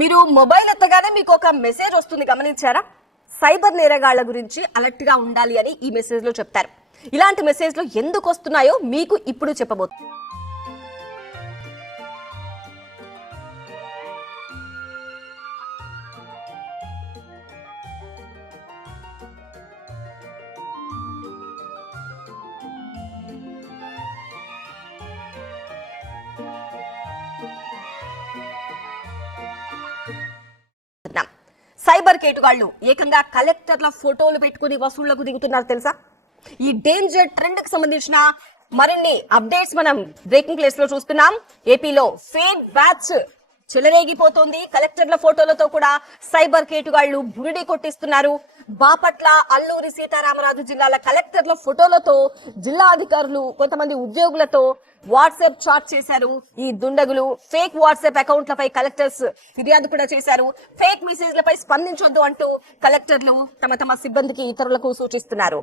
మీరు మొబైల్ ఎత్తగానే మీకు ఒక మెసేజ్ వస్తుంది, గమనించారా? సైబర్ నేరగాళ్ల గురించి అలర్ట్ గా ఉండాలి అని ఈ మెసేజ్ లో చెప్తారు. ఇలాంటి మెసేజ్లు ఎందుకు వస్తున్నాయో మీకు ఇప్పుడు చెప్పబోతున్నాను. సైబర్ కేటుగాళ్లు ఏకంగా కలెక్టర్ల ఫోటోలు పెట్టుకుని వసూళ్లకు దిగుతున్నారు తెలుసా? ఈ డేంజర్ ట్రెండ్ కి సంబంధించిన మరిన్ని అప్డేట్స్ మనం బ్రేకింగ్ ప్లేస్ లో చూస్తున్నాం. ఏపీలో ఫేక్ బ్యాచ్ చెలరేగిపోతోంది. కలెక్టర్ల ఫోటోలతో కూడా సైబర్ కేటుగాళ్లు బురిడి కొట్టిస్తున్నారు. బాపట్ల, అల్లూరి సీతారామరాజు జిల్లాల కలెక్టర్ల ఫోటోలతో జిల్లా అధికారులు కొంతమంది ఉద్యోగులతో వాట్సాప్ చాట్ చేశారు. ఈ దుండగులు ఫేక్ వాట్సాప్ అకౌంట్లపై కలెక్టర్స్ ఫిర్యాదు కూడా చేశారు. ఫేక్ మెసేజ్లపై స్పందించొద్దు అంటూ కలెక్టర్లు తమ సిబ్బందికి, ఇతరులకు సూచిస్తున్నారు.